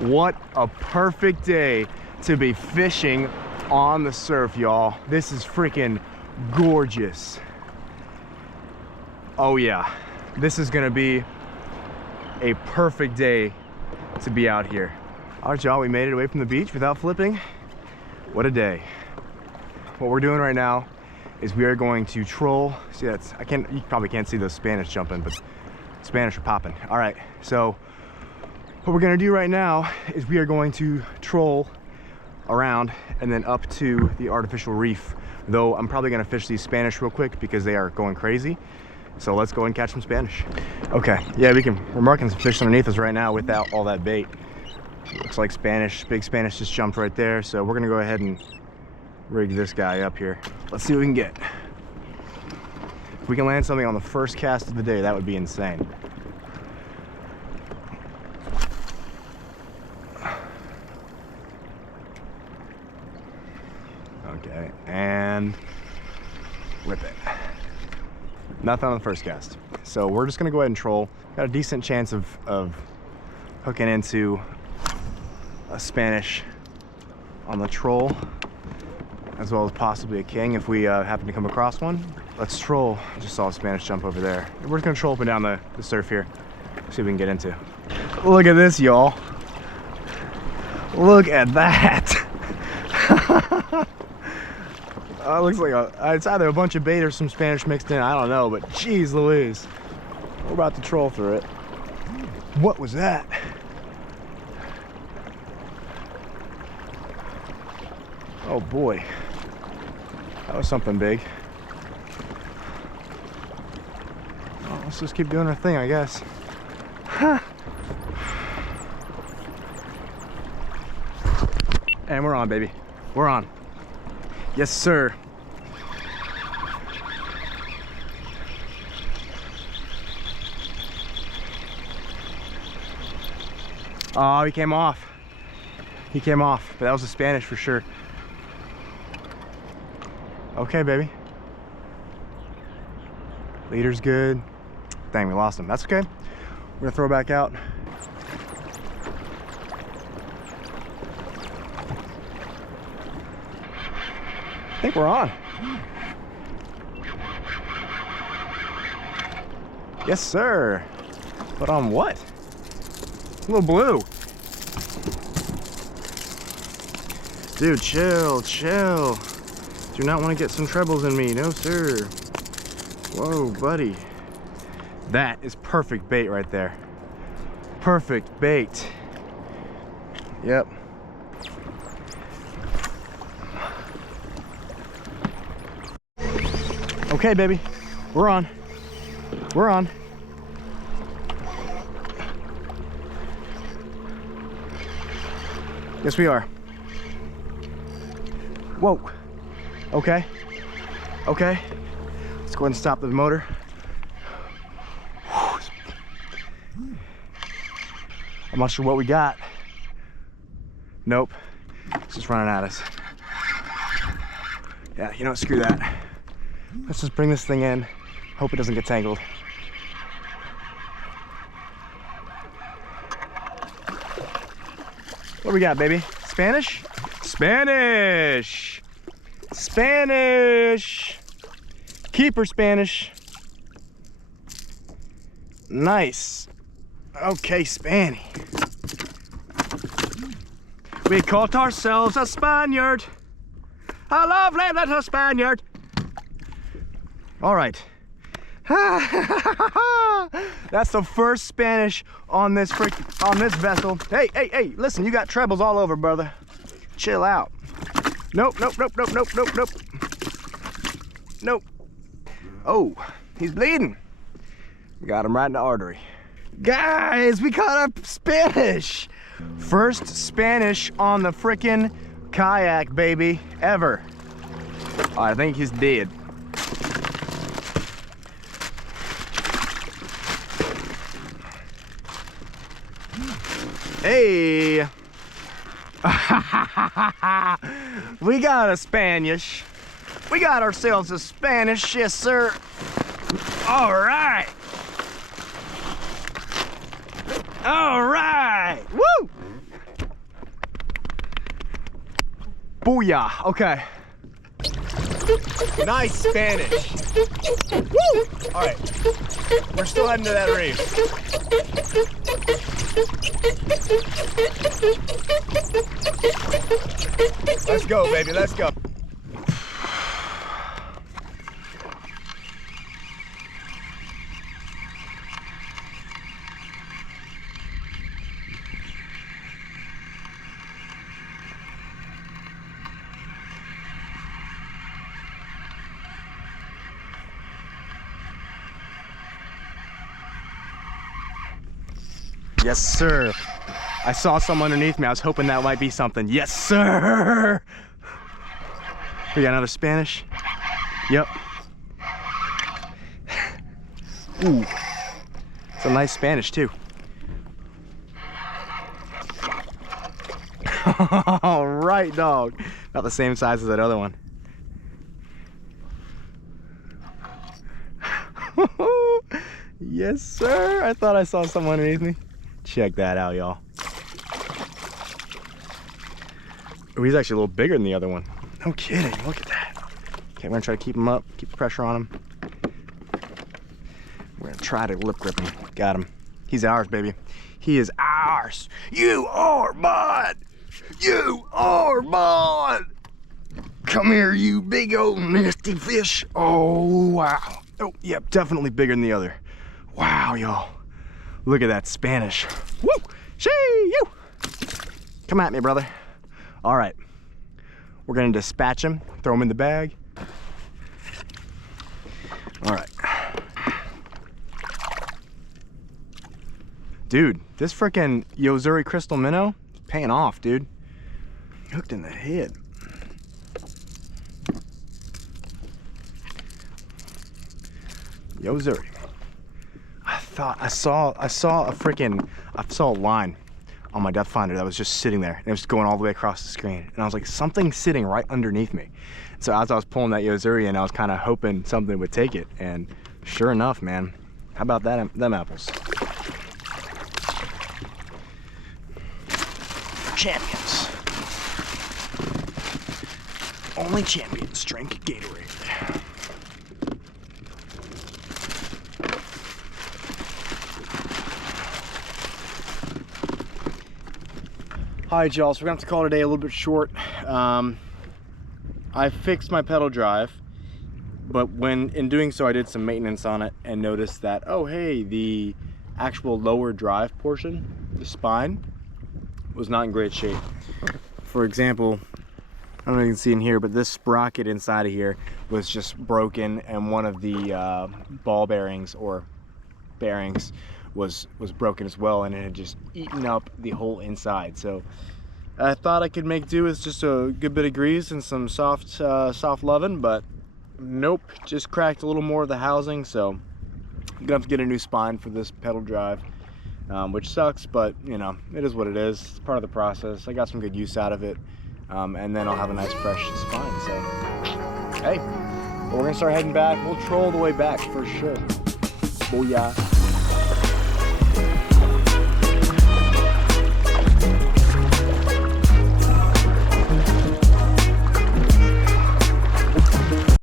What a perfect day to be fishing on the surf, y'all. This is freaking gorgeous. Oh yeah, this is gonna be a perfect day to be out here. All right, y'all, we made it away from the beach without flipping. What a day. What we're doing right now is we are going to troll. See, you probably can't see those Spanish jumping, but Spanish are popping. All right, so what we're gonna do right now is we are going to troll around and then up to the artificial reef. Though I'm probably gonna fish these Spanish real quick because they are going crazy. So let's go and catch some Spanish. Okay, yeah, we're marking some fish underneath us right now without all that bait. Looks like big Spanish just jumped right there. So we're gonna go ahead and rig this guy up here. Let's see what we can get. If we can land something on the first cast of the day, that would be insane. Okay, and rip it. Nothing on the first cast. So we're just gonna go ahead and troll. Got a decent chance of hooking into a Spanish on the troll, as well as possibly a king if we happen to come across one. Let's troll. I just saw a Spanish jump over there. We're just gonna troll up and down the surf here, see what we can get into. Look at this, y'all. Look at that. It looks like it's either a bunch of bait or some Spanish mixed in. I don't know, but geez Louise. We're about to troll through it. What was that? Oh boy. That was something big. Well, let's just keep doing our thing, I guess. Huh. And we're on, baby. We're on. Yes, sir. Oh, he came off. He came off, but that was a Spanish for sure. Okay, baby. Leader's good. Dang, we lost him. That's okay. We're gonna throw back out. I think we're on. Yes, sir. But on what? A little blue. Dude, chill, chill. Do not want to get some trebles in me. No, sir. Whoa, buddy. That is perfect bait right there. Perfect bait. Yep. Okay, baby, we're on. We're on. Yes, we are. Whoa. Okay. Okay. Let's go ahead and stop the motor. I'm not sure what we got. Nope. It's just running at us. Yeah, you know what? Screw that. Let's just bring this thing in. Hope it doesn't get tangled. What do we got, baby? Spanish? Spanish! Spanish! Keeper Spanish. Nice. Okay, Spanny. We caught ourselves a Spaniard. A lovely little Spaniard. All right. That's the first Spanish on this vessel. Hey, hey, hey, listen, you got trebles all over, brother. Chill out. Nope, nope, nope, nope, nope, nope, nope. Nope. Oh, he's bleeding. We got him right in the artery. Guys, we caught a Spanish. First Spanish on the frickin' kayak, baby, ever. I think he's dead. Hey, We got a Spanish. We got ourselves a Spanish, yes sir. All right. All right. Woo! Booyah. Okay. Nice Spanish. Woo! All right. We're still heading to that reef. Let's go, baby. Let's go. Yes, sir. I saw some underneath me. I was hoping that might be something. Yes, sir. We got another Spanish. Yep. Ooh. It's a nice Spanish, too. All right, dog. About the same size as that other one. Yes, sir. I thought I saw someone underneath me. Check that out, y'all. Oh, he's actually a little bigger than the other one. No kidding. Look at that. Okay, we're gonna try to keep him up, keep the pressure on him. We're gonna try to lip grip him. Got him. He's ours, baby. He is ours. You are mine. You are mine. Come here, you big old nasty fish. Oh, wow. Oh, yep, definitely bigger than the other. Wow, y'all. Look at that Spanish. Woo! Shee you! Come at me, brother. All right. We're gonna dispatch him, throw him in the bag. All right. Dude, this frickin' Yozuri crystal minnow is paying off, dude. Hooked in the head. Yozuri. I saw a line on my depth finder that was just sitting there, and it was going all the way across the screen, and I was like, something's sitting right underneath me. So as I was pulling that Yozuri in, I was kind of hoping something would take it, and sure enough, man. How about that, them apples? Champions. Only champions drink Gatorade. Alright, y'all, so we're gonna have to call it a day, a little bit short. I fixed my pedal drive, but in doing so I did some maintenance on it and noticed that, oh hey, the actual lower drive portion, the spine, was not in great shape. For example, I don't know if you can see in here, but this sprocket inside of here was just broken, and one of the ball bearings or bearings was broken as well, and it had just eaten up the whole inside. So I thought I could make do with just a good bit of grease and some soft loving, but nope, just cracked a little more of the housing. So I'm gonna have to get a new spine for this pedal drive, which sucks, but you know, it is what it is. It's part of the process. I got some good use out of it, and then I'll have a nice fresh spine. So hey, but we're gonna start heading back. We'll troll the way back for sure. Booyah.